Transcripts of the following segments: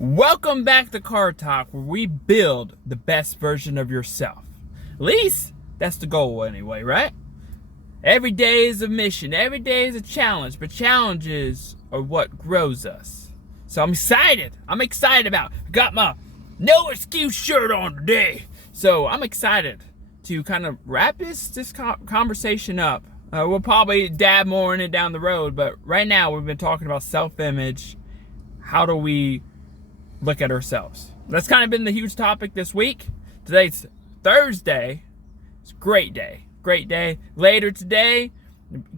Welcome back to Car Talk, where we build the best version of yourself. At least that's the goal anyway, right? Every day is a mission, every day is a challenge, but challenges are what grows us. So I'm excited. I got my no excuse shirt on today. So I'm excited to kind of wrap this conversation up. We'll probably dab more in it down the road, but right now we've been talking about self-image. How do we look at ourselves? That's kind of been the huge topic this week. Today's Thursday. It's a great day. Later today,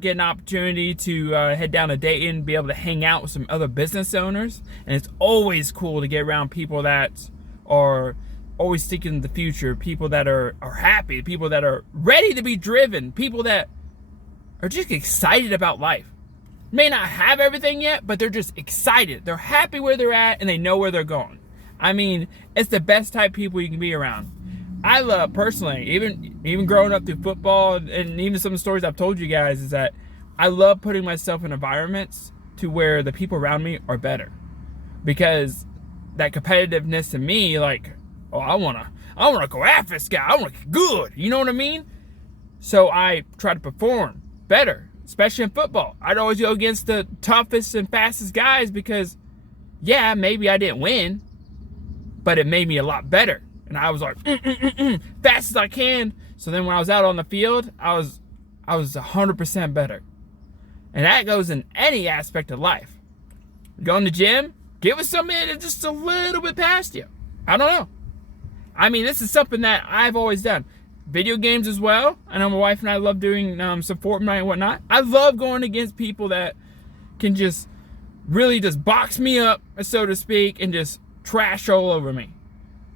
get an opportunity to head down to Dayton and be able to hang out with some other business owners. And it's always cool to get around people that are always thinking of the future, people that are happy, people that are ready to be driven, people that are just excited about life. May not have everything yet, but they're just excited. They're happy where they're at and they know where they're going. I mean, it's the best type of people you can be around. I love, personally, even growing up through football and even some of the stories I've told you guys, is that I love putting myself in environments to where the people around me are better. Because that competitiveness in me, like, oh, I wanna go after this guy. I wanna get good. You know what I mean? So I try to perform better. Especially in football. I'd always go against the toughest and fastest guys because, yeah, maybe I didn't win, but it made me a lot better. And I was like, fast as I can. So then when I was out on the field, I was 100% better. And that goes in any aspect of life. Go in the gym, get with somebody that's just a little bit past you. I don't know. I mean, this is something that I've always done. Video games as well. I know my wife and I love doing some Fortnite and whatnot. I love going against people that can just really just box me up, so to speak, and just trash all over me.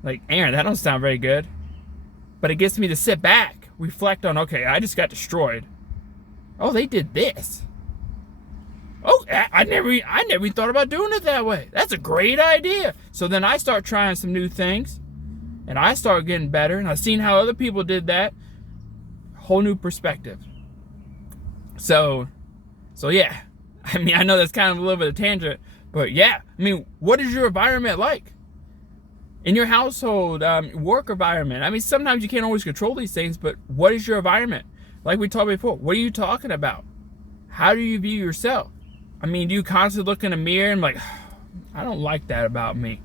Like, Aaron, that don't sound very good. But it gets me to sit back, reflect on, okay, I just got destroyed. Oh, they did this. Oh, I never even thought about doing it that way. That's a great idea. So then I start trying some new things. And I started getting better, and I've seen how other people did that. Whole new perspective. So yeah. I mean, I know that's kind of a little bit of tangent, but yeah. I mean, what is your environment like? In your household, work environment. I mean, sometimes you can't always control these things, but what is your environment? Like we talked before, what are you talking about? How do you view yourself? I mean, do you constantly look in the mirror and like, I don't like that about me?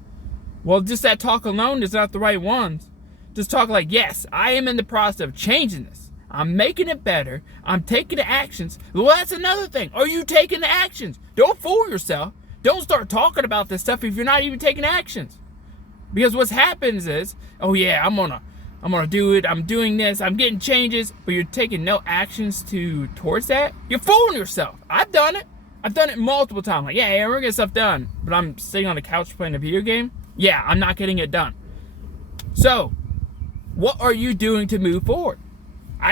Well, just that talk alone is not the right ones. Just talk like, yes, I am in the process of changing this. I'm making it better. I'm taking the actions. Well, that's another thing. Are you taking the actions? Don't fool yourself. Don't start talking about this stuff if you're not even taking actions. Because what happens is, oh yeah, I'm gonna do it. I'm doing this. I'm getting changes, but you're taking no actions towards that. You're fooling yourself. I've done it. I've done it multiple times. Like, yeah, we're getting stuff done, but I'm sitting on the couch playing a video game. Yeah, I'm not getting it done. So, what are you doing to move forward?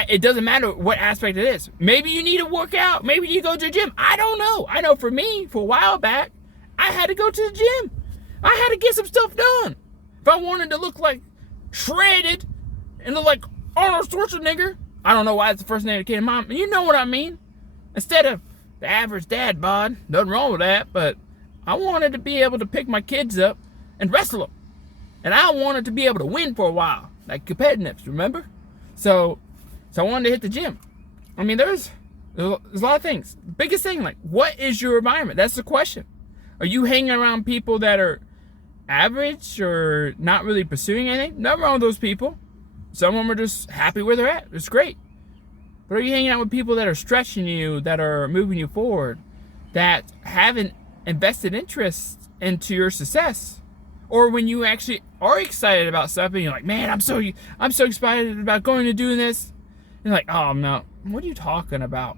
It doesn't matter what aspect it is. Maybe you need to work out. Maybe you go to the gym. I don't know. I know for me, for a while back, I had to go to the gym. I had to get some stuff done. If I wanted to look like shredded and look like Arnold Schwarzenegger, I don't know why it's the first name that came to mind. You know what I mean? Instead of the average dad bod, nothing wrong with that, but I wanted to be able to pick my kids up and wrestle them. And I wanted to be able to win for a while. Like competitiveness, remember? So I wanted to hit the gym. I mean, there's a lot of things. Biggest thing, like, what is your environment? That's the question. Are you hanging around people that are average or not really pursuing anything? Nothing wrong with those people. Some of them are just happy where they're at. It's great. But are you hanging out with people that are stretching you, that are moving you forward, that have an invested interest into your success? Or when you actually are excited about something, you're like, man, I'm so excited about going to do this. And you're like, oh no, what are you talking about?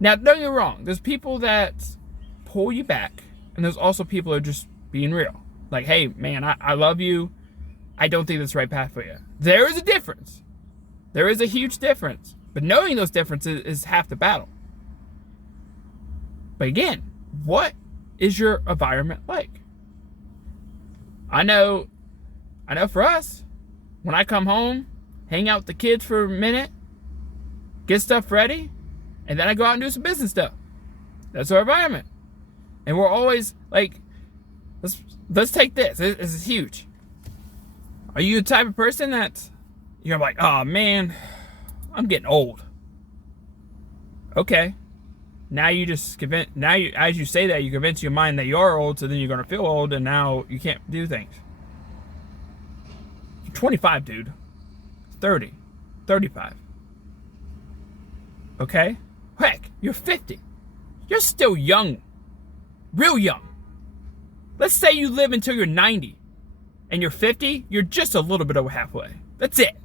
Now, don't get me wrong. There's people that pull you back, and there's also people that are just being real. Like, hey, man, I love you. I don't think that's the right path for you. There is a difference. There is a huge difference. But knowing those differences is half the battle. But again, what is your environment like? I know for us, when I come home, hang out with the kids for a minute, get stuff ready, and then I go out and do some business stuff. That's our environment. And we're always like, Let's take this. This is huge. Are you the type of person that you're like, oh man, I'm getting old? Okay. Now you just convince. Now you, as you say that, you convince your mind that you are old, so then you're gonna feel old, and now you can't do things. You're 25, dude. 30, 35. Okay? Heck, you're 50. You're still young. Real young. Let's say you live until you're 90 and you're 50, you're just a little bit over halfway. That's it.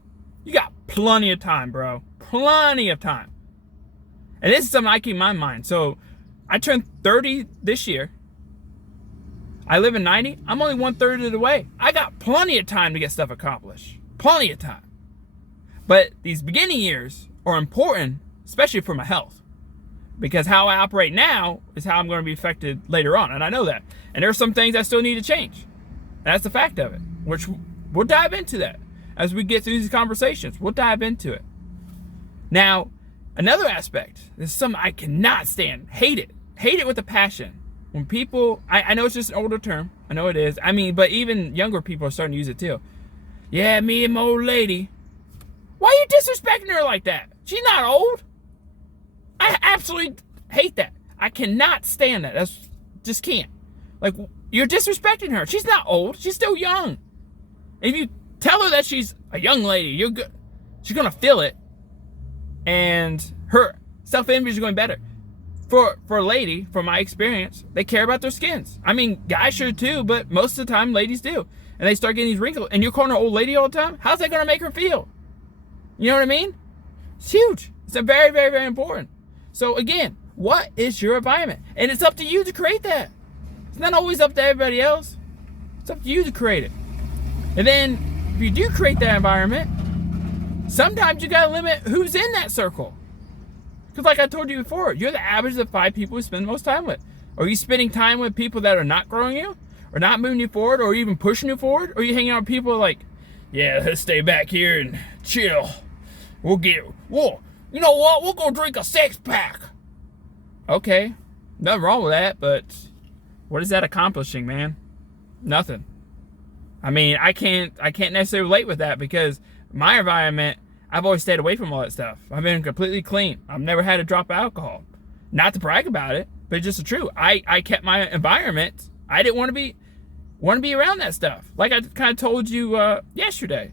You got plenty of time, bro. Plenty of time. And this is something I keep in my mind. So I turned 30 this year. I live in 90. I'm only 1/3 of the way. I got plenty of time to get stuff accomplished. Plenty of time. But these beginning years are important, especially for my health. Because how I operate now is how I'm going to be affected later on. And I know that. And there are some things I still need to change. And that's the fact of it. Which we'll dive into that. As we get through these conversations, we'll dive into it. Now, another aspect, this is something I cannot stand. Hate it. Hate it with a passion. When people, I know it's just an older term. I know it is. I mean, but even younger people are starting to use it too. Yeah, me and my old lady. Why are you disrespecting her like that? She's not old. I absolutely hate that. I cannot stand that. That's just can't. Like, you're disrespecting her. She's not old. She's still young. If you tell her that she's a young lady, you're good. She's gonna feel it, and her self-image is going better. For a lady, from my experience, they care about their skins. I mean, guys should too, but most of the time, ladies do. And they start getting these wrinkles, and you're calling her old lady all the time. How's that gonna make her feel? You know what I mean? It's huge. It's a very, very, very important. So again, what is your environment? And it's up to you to create that. It's not always up to everybody else. It's up to you to create it. And then, if you do create that environment, sometimes you gotta limit who's in that circle. Because like I told you before, you're the average of the 5 people you spend the most time with. Are you spending time with people that are not growing you? Or not moving you forward? Or even pushing you forward? Or are you hanging out with people like, yeah, let's stay back here and chill. Whoa, you know what? We'll go drink a 6-pack. Okay, nothing wrong with that, but what is that accomplishing, man? Nothing. I mean, I can't necessarily relate with that because my environment, I've always stayed away from all that stuff. I've been completely clean. I've never had a drop of alcohol. Not to brag about it, but it's just the truth. I kept my environment. I didn't want to be around that stuff. Like I kind of told you yesterday.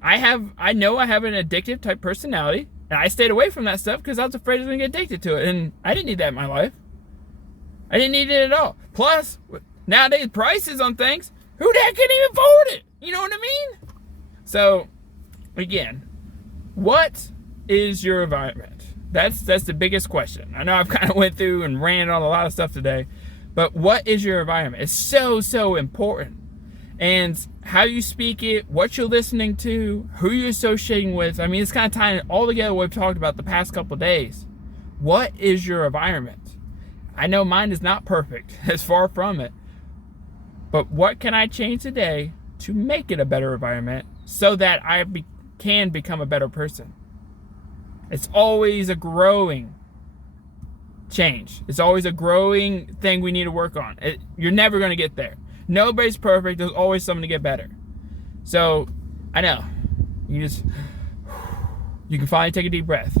I know I have an addictive type personality, and I stayed away from that stuff because I was afraid I was going to get addicted to it, and I didn't need that in my life. I didn't need it at all. Plus, nowadays prices on things, who the heck can even afford it? You know what I mean? So, again, what is your environment? That's the biggest question. I know I've kind of went through and ran on a lot of stuff today, but what is your environment? It's so important. And how you speak it, what you're listening to, who you're associating with. I mean, it's kind of tying it all together what we've talked about the past couple of days. What is your environment? I know mine is not perfect. It's far from it. But what can I change today to make it a better environment so that I can become a better person? It's always a growing change. It's always a growing thing we need to work on. You're never going to get there. Nobody's perfect. There's always something to get better. So, I know. You can finally take a deep breath.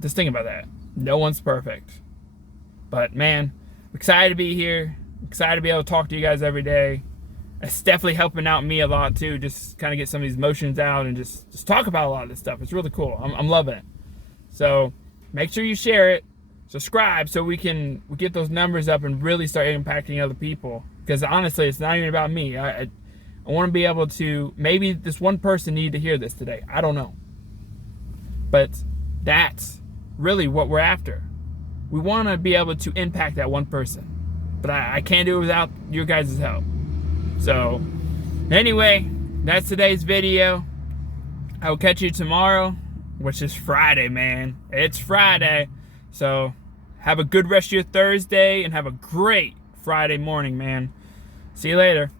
Just think about that. No one's perfect. But, man, I'm excited to be here. I'm excited to be able to talk to you guys every day. It's definitely helping out me a lot, too. Just kind of get some of these emotions out and just talk about a lot of this stuff. It's really cool. I'm loving it. So, make sure you share it. Subscribe so we get those numbers up and really start impacting other people. Because honestly, it's not even about me. I want to be able to, maybe this one person needed to hear this today. I don't know. But that's really what we're after. We want to be able to impact that one person. But I can't do it without your guys' help. So, anyway, that's today's video. I will catch you tomorrow, which is Friday, man. It's Friday. So, have a good rest of your Thursday and have a great Friday morning, man. See you later.